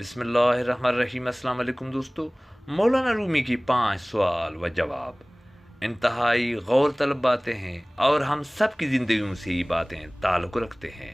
बिस्मिल्लाहिर्रहमानिर्रहीम। अस्सलाम वालेकुम दोस्तों, मौलाना रूमी की 5 सवाल व जवाब इंतहाई गौर तलब बातें हैं और हम सब की ज़िंदगियों से ये बातें ताल्लुक़ रखते हैं।